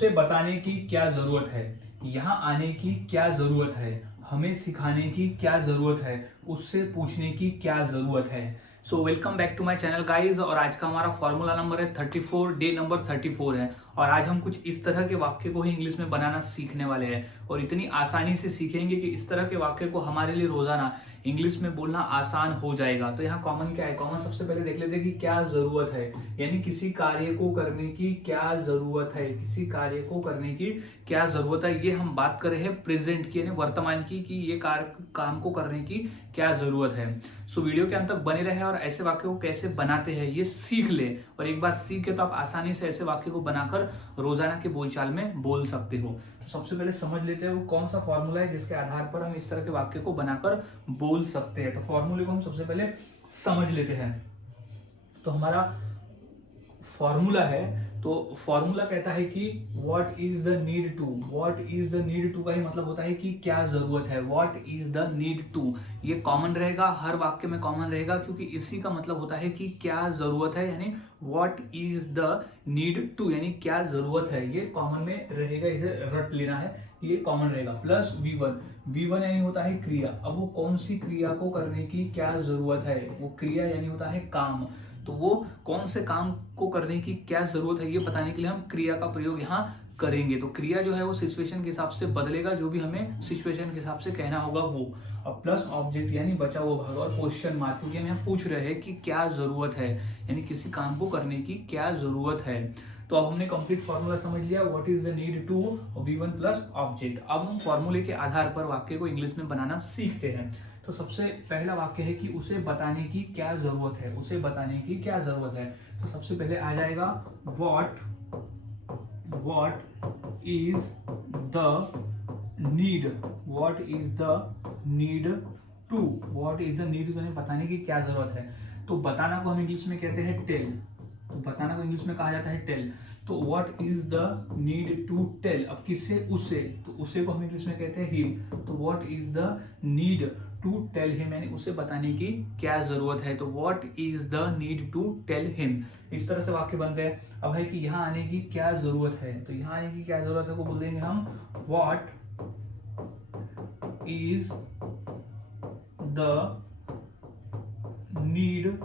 उसे बताने की क्या जरूरत है, यहाँ आने की क्या जरूरत है, हमें सिखाने की क्या जरूरत है, उससे पूछने की क्या जरूरत है। So welcome back to my channel guys. और आज का हमारा फॉर्मूला नंबर है 34, डे नंबर 34 है। और आज हम कुछ इस तरह के वाक्य को ही इंग्लिश में बनाना सीखने वाले हैं और इतनी आसानी से सीखेंगे कि इस तरह के वाक्य को हमारे लिए रोजाना इंग्लिश में बोलना आसान हो जाएगा। तो यहाँ कॉमन क्या है, कॉमन सबसे पहले देख लेते हैं कि क्या जरूरत है, यानी किसी कार्य को करने की क्या जरूरत है, किसी कार्य को करने की क्या जरूरत है। ये हम बात कर रहे हैं प्रेजेंट की, यानी वर्तमान की, कि ये काम को करने की क्या जरूरत है। सो वीडियो के अंत तक बने रहे और ऐसे वाक्य को कैसे बनाते हैं ये सीख ले। और एक बार सीख के तो आप आसानी से ऐसे वाक्य को बनाकर रोजाना के बोलचाल में बोल सकते हो। तो सबसे पहले समझ लेते हैं वो कौन सा फॉर्मूला है जिसके आधार पर हम इस तरह के वाक्य को बनाकर बोल सकते हैं। तो फॉर्मूले को हम सबसे पहले समझ लेते हैं। तो हमारा फॉर्मूला है, तो फॉर्मूला कहता है कि what is the need to. What is the need to का ही मतलब होता है कि क्या जरूरत है। What is the need to ये कॉमन रहेगा, हर वाक्य में कॉमन रहेगा, क्योंकि इसी का मतलब होता है कि क्या जरूरत है, यानी what is the need to यानी क्या जरूरत है। ये कॉमन में रहेगा, इसे रट लेना है, ये कॉमन रहेगा। प्लस V1, V1 यानी होता है क्रिया। अब वो कौन सी क्रिया को करने की क्या जरूरत है, वो क्रिया यानी होता है काम। तो वो कौन से काम को करने की क्या जरूरत है ये बताने के लिए हम क्रिया का प्रयोग यहाँ करेंगे। तो क्रिया जो है वो सिचुएशन के हिसाब से बदलेगा, जो भी हमें सिचुएशन के हिसाब से कहना होगा वो। अब प्लस ऑब्जेक्ट यानी बचा हुआ भाग और क्वेश्चन मार्क, क्योंकि हम यहाँ पूछ रहे हैं कि क्या जरूरत है, यानी किसी काम को करने की क्या जरूरत है। तो अब हमने कंप्लीट फॉर्मूला समझ लिया, व्हाट इज द नीड टू, V1 प्लस ऑब्जेक्ट। अब हम फॉर्मूले के आधार पर वाक्य को इंग्लिश में बनाना सीखते हैं। तो सबसे पहला वाक्य है कि उसे बताने की क्या जरूरत है, उसे बताने की क्या जरूरत है। तो सबसे पहले आ जाएगा what is the need, what is the need to, what is the need to, बताने की क्या जरूरत है। तो बताना को हम इंग्लिश में कहते हैं टेल। तो बताना को इंग्लिश में कहा जाता है टेल। तो what is the need to tell, अब किससे, उसे, तो उसे को हम इंग्लिश में कहते हैं हिम। तो what is the need to tell him यानी उसे बताने की क्या जरूरत है। तो what is the need to tell him, इस तरह से वाक्य बनते हैं। अब है कि यहाँ आने की क्या जरूरत है, तो यहाँ आने की क्या जरूरत है को बोल देंगे हम what is the need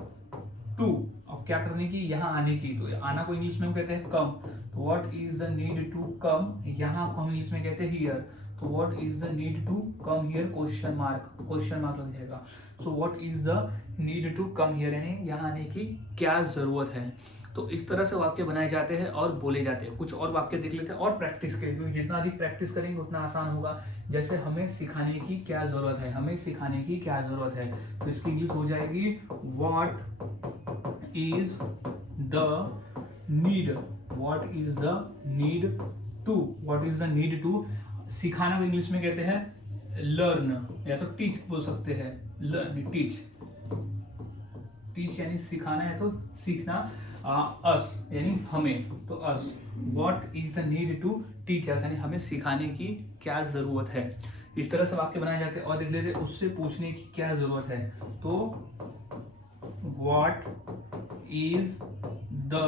to. अब क्या करने की, यहाँ आने की। तो आना को इंग्लिश में हम कहते हैं कम। तो what is the need to come, यहाँ को हम इंग्लिश में कहते हैं हियर। तो what is the need to come here, question mark लग जाएगा। So what is the need to come here यानी यहाँ आने की क्या जरूरत है। तो इस तरह से वाक्य बनाए जाते हैं और बोले जाते हैं। कुछ और वाक्य देख लेते हैं और प्रैक्टिस करें, क्योंकि जितना अधिक प्रैक्टिस करेंगे उतना आसान होगा। जैसे हमें सिखाने की क्या जरूरत है, हमें सिखाने की क्या जरूरत है, तो इसकी इंग्लिश हो जाएगी what is the need, what is the need to, what is the need to. सिखाना को इंग्लिश में कहते हैं लर्न, या तो टीच बोल सकते हैं, लर्न, टीच। टीच यानी सिखाना है तो सीखना, अस यानी हमें, तो us. What is the need to teach us यानी हमें सिखाने की क्या जरूरत है। इस तरह से वाक्य बनाए जाते हैं। और देख लेते हैं उससे पूछने की क्या जरूरत है। तो what is the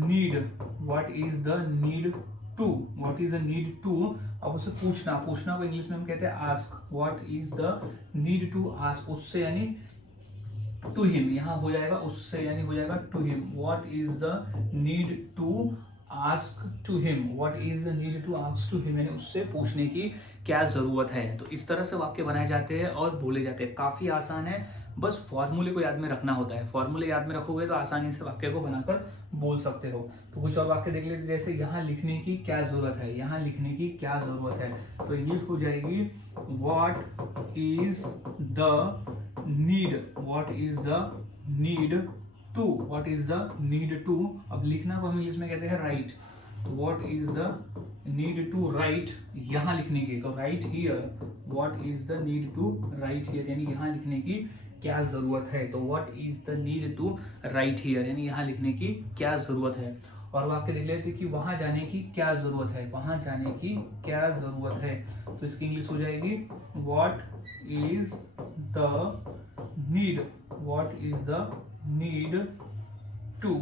need, what is the need to, what is the need to. अब उससे पूछना, पूछना को इंग्लिश में हम कहते हैं ask. What is the need to ask, उससे यानी टू हिम, यहाँ हो जाएगा उससे यानी हो जाएगा to him. What is the need to ask to him, what is the need to ask to him यानी उससे पूछने की क्या जरूरत है। तो इस तरह से वाक्य बनाए जाते हैं और बोले जाते हैं। काफी आसान है, बस फॉर्मूले को याद में रखना होता है। फॉर्मूले याद में रखोगे तो आसानी से वाक्य को बनाकर बोल सकते हो। तो कुछ और वाक्य देख लेते, जैसे यहाँ लिखने की क्या जरूरत है, यहाँ लिखने की क्या जरूरत है। तो इंग्लिश हो जाएगी what is the need, what is the need to, what is the need to. अब लिखना को हम इंग्लिश में कहते हैं राइट। तो what is the need to write, यहाँ लिखने की, तो write here. What is the need to write here यानी यहाँ लिखने की क्या जरूरत है। तो what is the need to write here यानी यहाँ लिखने की क्या जरूरत है। और वाक्य देख लेते कि वहां जाने की क्या जरूरत है, वहां जाने की क्या जरूरत है। तो इसकी इंग्लिश हो जाएगी what is the need, what is the need to.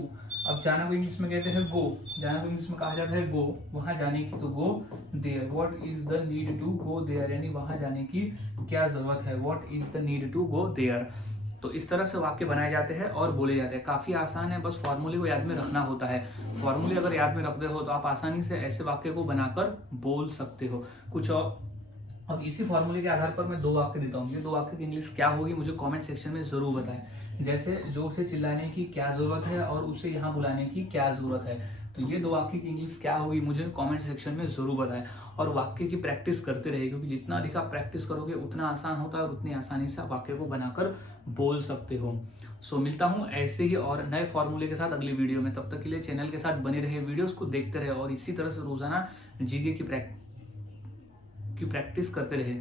अब जाना को इंग्लिश में कहते हैं गो, जाना को इंग्लिश में कहा जाता है गो, वहां जाने की तो go there. What is the need to go there, यानी वहां जाने की क्या जरूरत है, what is the need to go there. तो इस तरह से वाक्य बनाए जाते हैं और बोले जाते हैं। काफ़ी आसान है, बस फॉर्मूले को याद में रखना होता है। फॉर्मूले अगर याद में रखते हो तो आप आसानी से ऐसे वाक्य को बनाकर बोल सकते हो। कुछ और अब इसी फॉर्मूले के आधार पर मैं 2 वाक्य देता हूँ। ये 2 वाक्य की इंग्लिश क्या होगी मुझे कमेंट सेक्शन में ज़रूर बताएं। जैसे जोर से चिल्लाने की क्या ज़रूरत है और उसे यहाँ बुलाने की क्या ज़रूरत है। तो ये 2 वाक्य की इंग्लिश क्या होगी मुझे कमेंट सेक्शन में ज़रूर बताएं। और वाक्य की प्रैक्टिस करते रहिए, क्योंकि जितना अधिक आप प्रैक्टिस करोगे उतना आसान होता है और उतनी आसानी से आप वाक्य को बनाकर बोल सकते हो। सो मिलता हूँ ऐसे ही और नए फॉर्मूले के साथ अगली वीडियो में। तब तक के लिए चैनल के साथ बने रहे, वीडियोस को देखते रहे और इसी तरह से रोजाना जीके की प्रैक्टिस करते रहे।